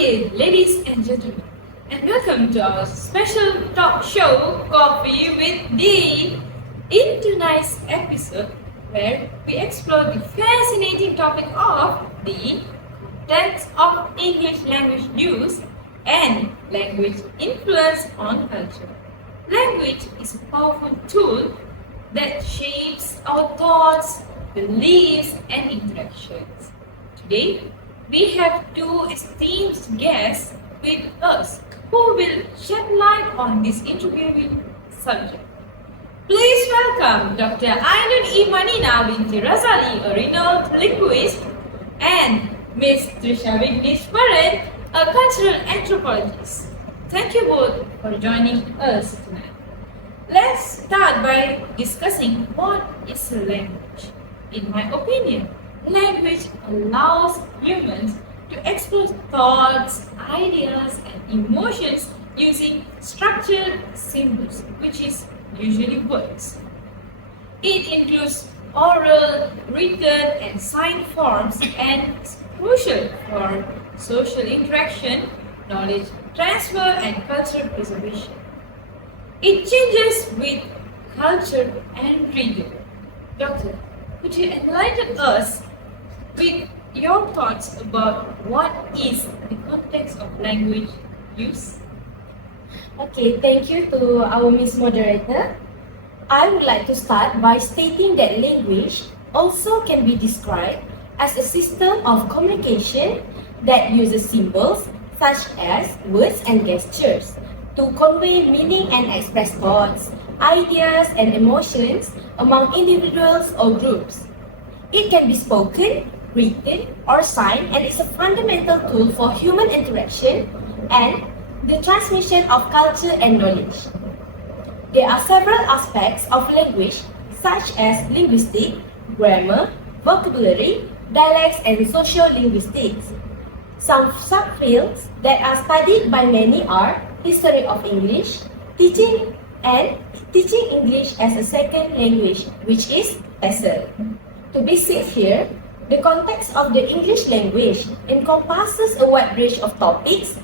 day, ladies and gentlemen, and welcome to our special talk show, Coffee with D. In tonight's episode, where we explore the fascinating topic of the contents of English language use and language influence on culture. Language is a powerful tool that shapes our thoughts, beliefs, and interactions. Today, we have two esteemed guests with us who will shed light on this intriguing subject. Please welcome Dr. Ainun Imanina binti Razali, a renowned linguist, and Ms. Trisha Vigneswaran, a cultural anthropologist. Thank you both for joining us tonight. Let's start by discussing what is language. In my opinion, language allows humans to express thoughts, ideas, and emotions using structured symbols, which is usually words. It includes oral, written, and signed forms and is crucial for social interaction, knowledge transfer, and cultural preservation. It changes with culture and region. Doctor, could you enlighten us with your thoughts about what is the context of language use? Okay, thank you to our Miss Moderator. I would like to start by stating that language also can be described as a system of communication that uses symbols such as words and gestures to convey meaning and express thoughts, ideas, and emotions among individuals or groups. It can be spoken, written, or signed, and is a fundamental tool for human interaction and the transmission of culture and knowledge. There are several aspects of language such as linguistics, grammar, vocabulary, dialects, and social-linguistics. Some subfields that are studied by many are history of English, teaching English as a second language, which is TESOL. To be safe here, the context of the English language encompasses a wide range of topics,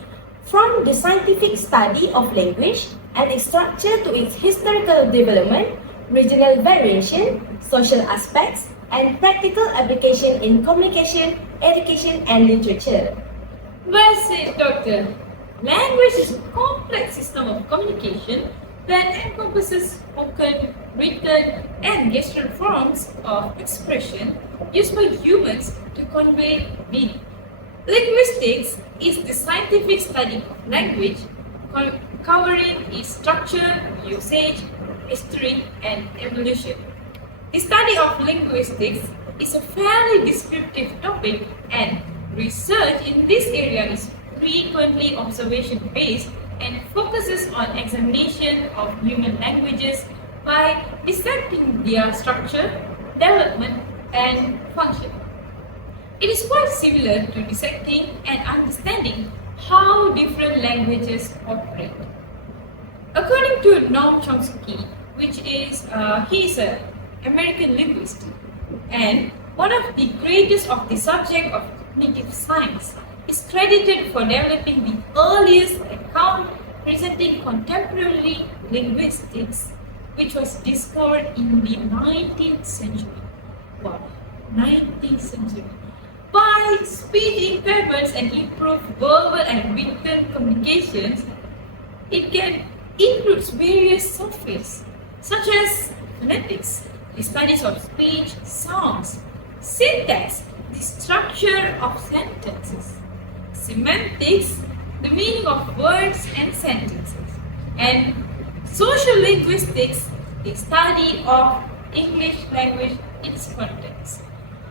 from the scientific study of language and its structure to its historical development, regional variation, social aspects, and practical application in communication, education, and literature. Well said, Doctor. Language is a complex system of communication that encompasses spoken, written, and gestural forms of expression used by humans to convey meaning. Linguistics is the scientific study of language, covering its structure, usage, history, and evolution. The study of linguistics is a fairly descriptive topic, and research in this area is frequently observation-based and focuses on examination of human languages by dissecting their structure, development, and function. It is quite similar to dissecting and understanding how different languages operate. According to Noam Chomsky, he is an American linguist and one of the greatest of the subject of cognitive science, is credited for developing the earliest account presenting contemporary linguistics, which was discovered in the 19th century. Wow, 19th century. By speech impairments and improved verbal and written communications, it can include various softwares such as phonetics, the studies of speech, sounds, syntax, the structure of sentences, semantics, the meaning of words and sentences, and social linguistics, the study of English language in its context.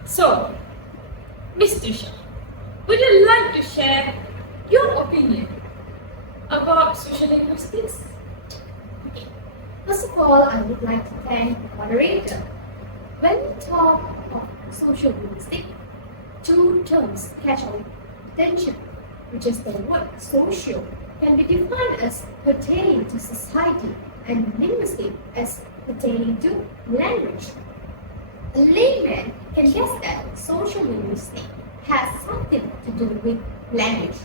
So, Ms. Trisha, would you like to share your opinion about social linguistics? Okay. First of all, I would like to thank the moderator. When we talk of social linguistics, two terms catch our attention, which is the word social can be defined as pertaining to society and linguistic as pertaining to language. A layman can guess that social linguistics has something to do with language.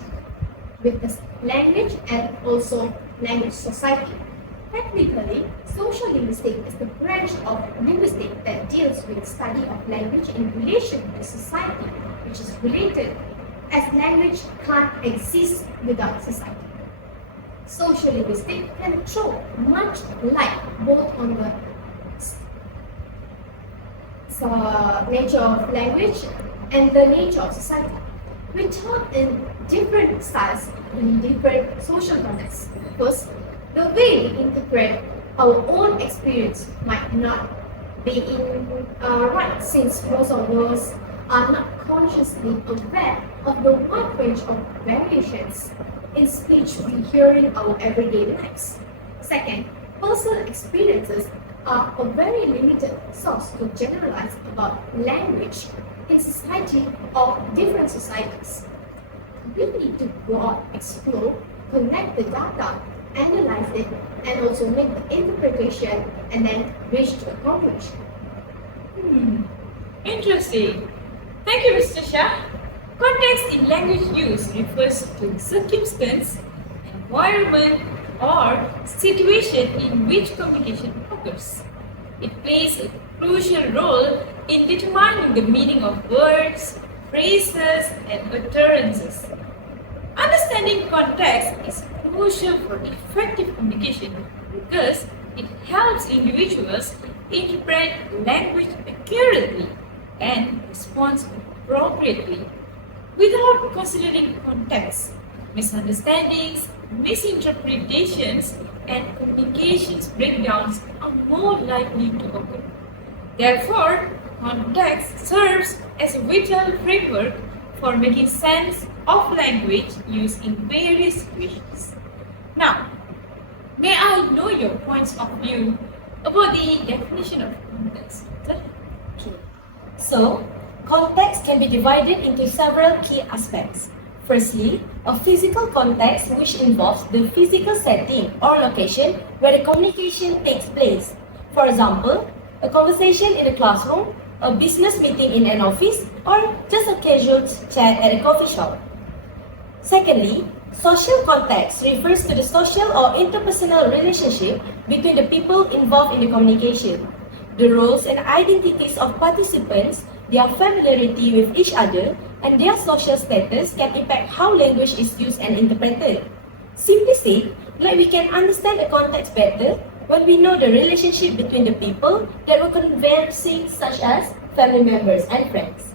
with the language and also language society. Technically, social linguistics is the branch of linguistics that deals with study of language in relation to society, which is related as language can't exist without society. Social linguistics can throw much light both on the nature of language and the nature of society. We talk in different styles in different social contexts. First, the way we interpret our own experience might not be right, since most of us are not consciously aware of the wide range of variations in speech we hear in our everyday lives. Second, personal experiences are a very limited source to generalize about language in society or different societies. We need to go out, explore, connect the data, analyze it, and also make the interpretation and then reach to a conclusion. Interesting. Thank you, Mr. Shah. Context in language use refers to circumstance, environment, or situation in which communication occurs. It plays a crucial role in determining the meaning of words, phrases, and utterances. Understanding context is crucial for effective communication because it helps individuals interpret language accurately and respond appropriately. Without considering context, misunderstandings, misinterpretations, and communications breakdowns are more likely to occur. Therefore, context serves as a vital framework for making sense of language used in various situations. Now, may I know your points of view about the definition of context? Okay. So, context can be divided into several key aspects. Firstly, a physical context which involves the physical setting or location where the communication takes place. For example, a conversation in a classroom, a business meeting in an office, or just a casual chat at a coffee shop. Secondly, social context refers to the social or interpersonal relationship between the people involved in the communication. The roles and identities of participants, their familiarity with each other, and their social status can impact how language is used and interpreted. Simply said, like we can understand the context better when we know the relationship between the people that we're conversing, such as family members and friends.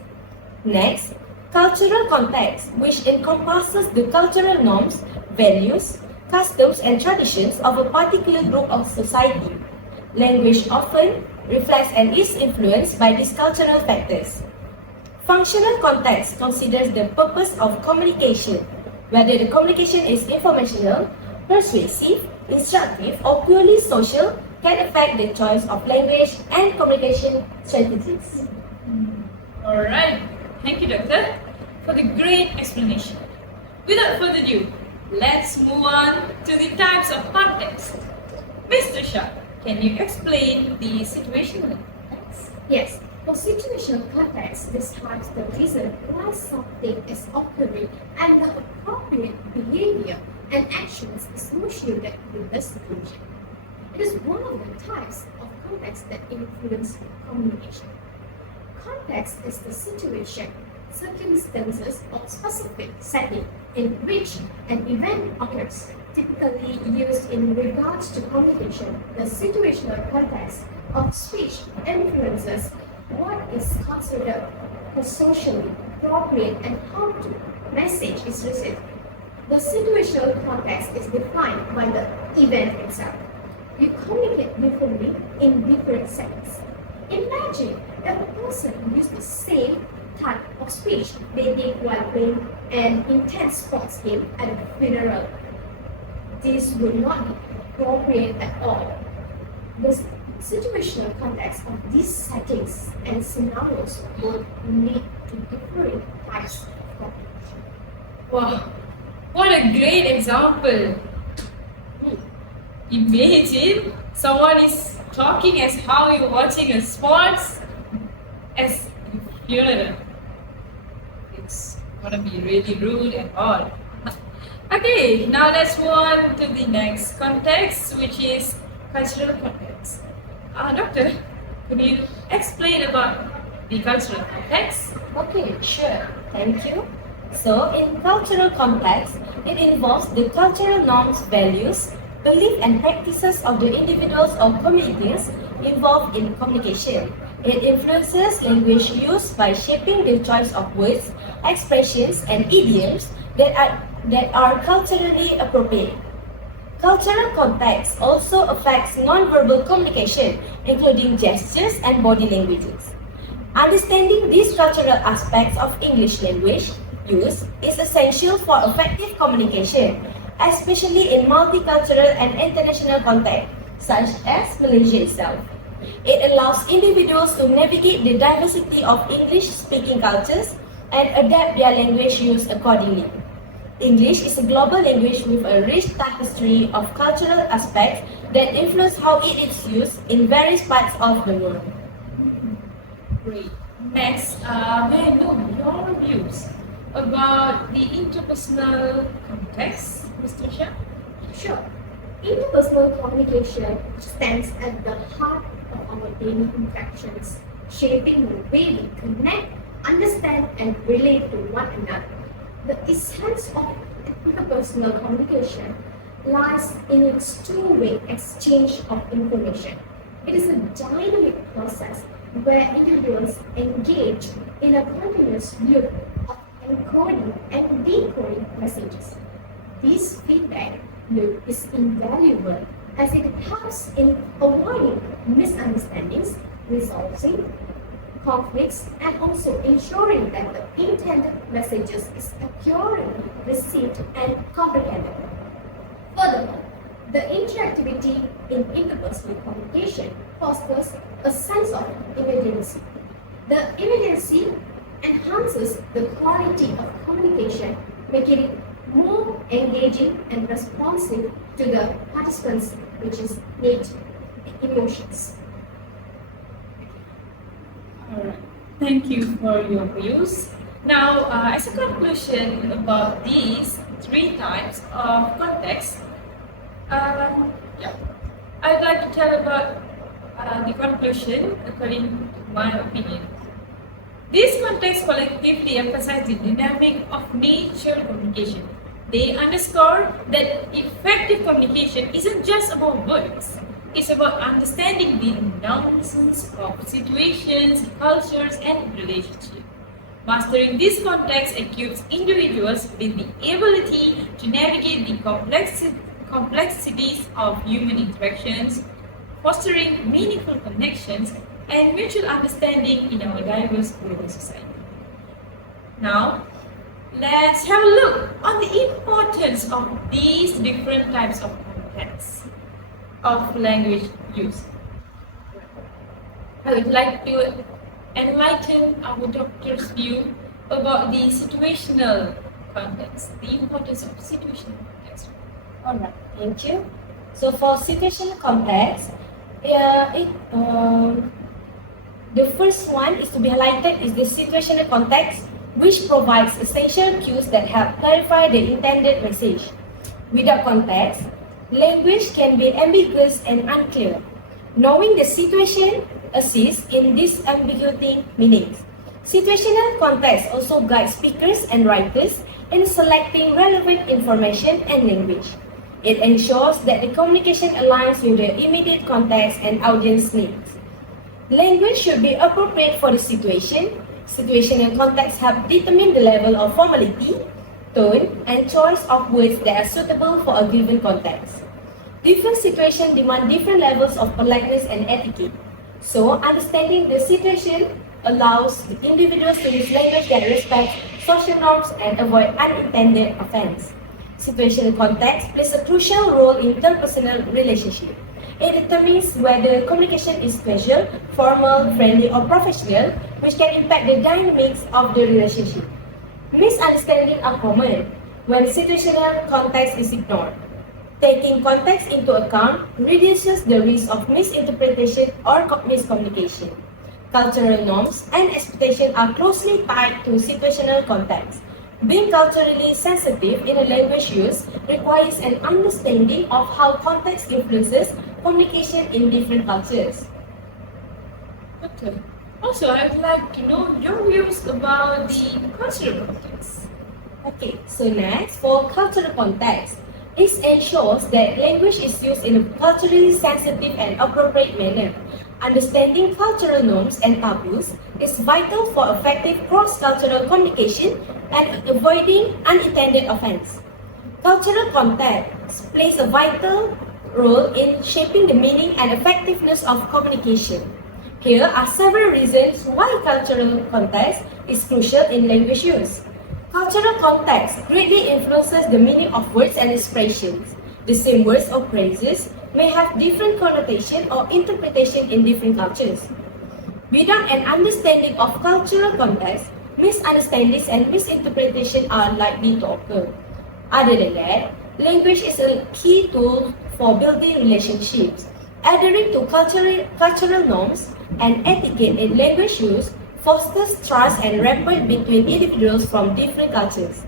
Next, cultural context, which encompasses the cultural norms, values, customs, and traditions of a particular group of society. Language often reflects and is influenced by these cultural factors. Functional context considers the purpose of communication, whether the communication is informational, persuasive, instructive, or purely social, can affect the choice of language and communication strategies. Alright, thank you, Doctor, for the great explanation. Without further ado, let's move on to the types of context. Mr. Shah, can you explain the situational context? Yes, for situational context describes the reason why something is occurring and the appropriate behavior and actions associated with the situation. It is one of the types of context that influence communication. Context is the situation, circumstances, or specific setting in which an event occurs, typically used in regards to communication. The situational context of speech influences what is considered socially appropriate and how the message is received. The situational context is defined by the event itself. You communicate differently in different settings. Imagine that a person used the same type of speech they did while playing an intense sports game at a funeral. This would not be appropriate at all. The situational context of these settings and scenarios would lead to different types of communication. Wow, what a great example! Imagine someone is talking as how you're watching a sports as a funeral. It's gonna be really rude and odd. Okay, now let's move on to the next context, which is cultural context. Doctor, could you explain about the cultural context? Okay, sure. Thank you. So, in cultural context, it involves the cultural norms, values, beliefs, and practices of the individuals or communities involved in communication. It influences language use by shaping the choice of words, expressions, and idioms that are culturally appropriate. Cultural context also affects non-verbal communication, including gestures and body languages. Understanding these cultural aspects of English language use is essential for effective communication, especially in multicultural and international contexts, such as Malaysia itself. It allows individuals to navigate the diversity of English-speaking cultures and adapt their language use accordingly. English is a global language with a rich tapestry of cultural aspects that influence how it is used in various parts of the world. Great. Next, may I know your views about the interpersonal context, Mr. Shah? Sure. Interpersonal communication stands at the heart of our daily interactions, shaping the way we connect, understand, and relate to one another. The essence of interpersonal communication lies in its two-way exchange of information. It is a dynamic process where individuals engage in a continuous loop of encoding and decoding messages. This feedback loop is invaluable as it helps in avoiding misunderstandings, resolving conflicts, and also ensuring that the intended messages is accurately received and comprehended. Furthermore, the interactivity in interpersonal communication fosters a sense of immediacy. The immediacy enhances the quality of communication, making it more engaging and responsive to the participants, which is need emotions. Alright, thank you for your views. Now, as a conclusion about these three types of context, yeah, I'd like to tell about the conclusion according to my opinion. These contexts collectively emphasize the dynamic of nature communication. They underscore that effective communication isn't just about words. It's about understanding the nuances of situations, cultures, and relationships. Mastering this context equips individuals with the ability to navigate the complexities of human interactions, fostering meaningful connections and mutual understanding in our diverse global society. Now, let's have a look on the importance of these different types of contexts of language use. I would like to enlighten our doctor's view about the situational context, the importance of situational context. Alright, thank you. So for situational context, the first one is to be highlighted is the situational context, which provides essential cues that help clarify the intended message. Without context, language can be ambiguous and unclear. Knowing the situation assists in disambiguating meanings. Situational context also guides speakers and writers in selecting relevant information and language. It ensures that the communication aligns with the immediate context and audience needs. Language should be appropriate for the situation. Situational context help determine the level of formality, tone, and choice of words that are suitable for a given context. Different situations demand different levels of politeness and etiquette. So, understanding the situation allows the individuals to use language that respects social norms and avoid unintended offense. Situational context plays a crucial role in interpersonal relationship. It determines whether communication is casual, formal, friendly, or professional, which can impact the dynamics of the relationship. Misunderstandings are common when situational context is ignored. Taking context into account reduces the risk of misinterpretation or miscommunication. Cultural norms and expectations are closely tied to situational context. Being culturally sensitive in a language use requires an understanding of how context influences communication in different cultures. Okay. Also, I'd like to know your views about the cultural context. Okay, so next, for cultural context, this ensures that language is used in a culturally sensitive and appropriate manner. Understanding cultural norms and taboos is vital for effective cross-cultural communication and avoiding unintended offense. Cultural context plays a vital role in shaping the meaning and effectiveness of communication. Here are several reasons why cultural context is crucial in language use. Cultural context greatly influences the meaning of words and expressions. The same words or phrases may have different connotation or interpretation in different cultures. Without an understanding of cultural context, misunderstandings and misinterpretation are likely to occur. Other than that, language is a key tool for building relationships. Adhering to cultural norms and etiquette in language use fosters trust and rapport between individuals from different cultures.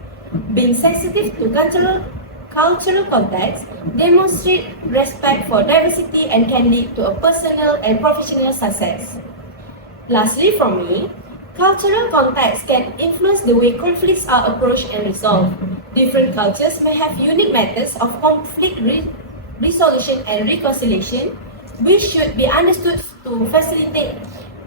Being sensitive to cultural context demonstrates respect for diversity and can lead to a personal and professional success. Lastly, from me, cultural context can influence the way conflicts are approached and resolved. Different cultures may have unique methods of conflict resolution and reconciliation, which should be understood to facilitate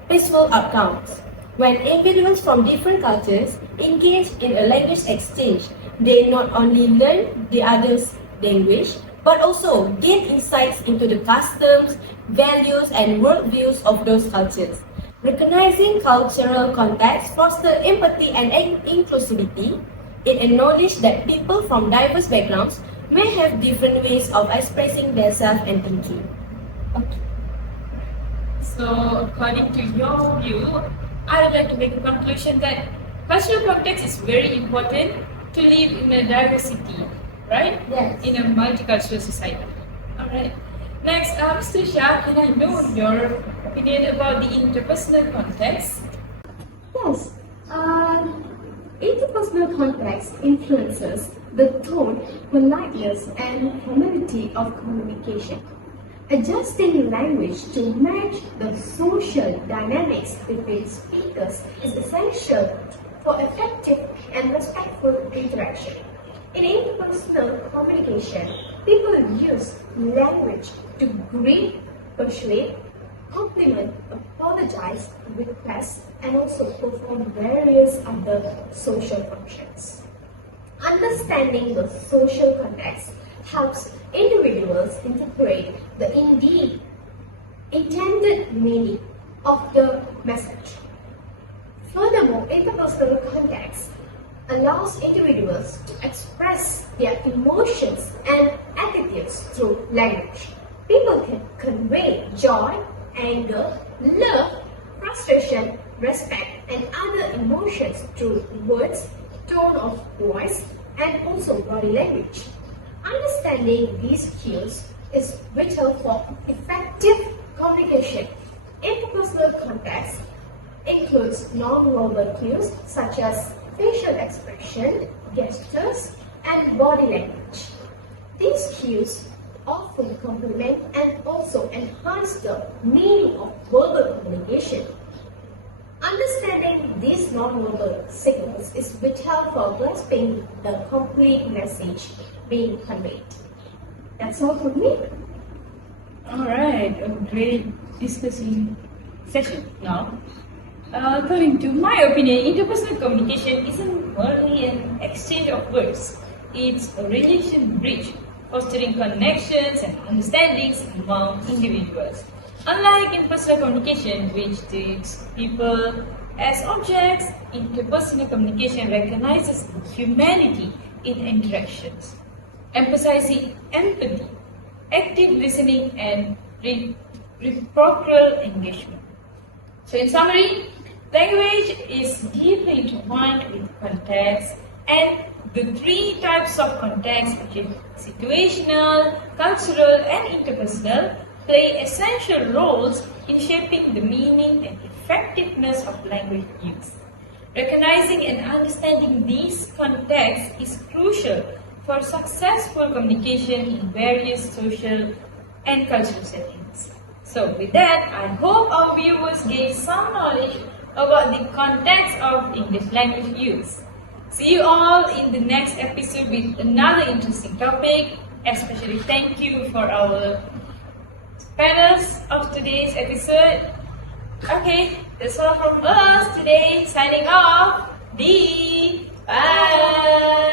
peaceful outcomes. When individuals from different cultures engage in a language exchange, they not only learn the other's language, but also gain insights into the customs, values, and worldviews of those cultures. Recognizing cultural context fosters empathy and inclusivity. It acknowledges that people from diverse backgrounds may have different ways of expressing themselves and thinking. Okay. So, according to your view, I would like to make a conclusion that cultural context is very important to live in a diversity, right? Yes. In a multicultural society. Alright. Next, Mr. Shah, can I know your opinion about the interpersonal context? Yes, interpersonal context influences the tone, politeness, and formality of communication. Adjusting language to match the social dynamics between speakers is essential for effective and respectful interaction. In interpersonal communication, people use language to greet, persuade, compliment, apologize, request, and also perform various other social functions. Understanding the social context helps individuals interpret the intended meaning of the message. Furthermore, interpersonal context allows individuals to express their emotions and attitudes through language. People can convey joy, anger, love, frustration, respect, and other emotions through words, tone of voice, and also body language. Understanding these cues is vital for effective communication. Interpersonal context includes non-verbal cues such as facial expression, gestures, and body language. These cues often complement and also enhance the meaning of verbal communication. Understanding these non-verbal signals is vital for grasping the complete message being conveyed. That's all from me. Alright, a great discussing session now. According to my opinion, interpersonal communication isn't merely an exchange of words. It's a relation bridge, fostering connections and understandings among individuals. Unlike in personal communication, which treats people as objects, interpersonal communication recognizes humanity in interactions, emphasizing empathy, active listening, and reciprocal engagement. So, in summary, language is deeply intertwined with context, and the three types of context, which is situational, cultural, and interpersonal, play essential roles in shaping the meaning and effectiveness of language use. Recognizing and understanding these contexts is crucial for successful communication in various social and cultural settings. So with that, I hope our viewers gain some knowledge about the context of English language use. See you all in the next episode with another interesting topic. Especially thank you for our panels of today's episode. Okay, that's all from us today. Signing off. Bye.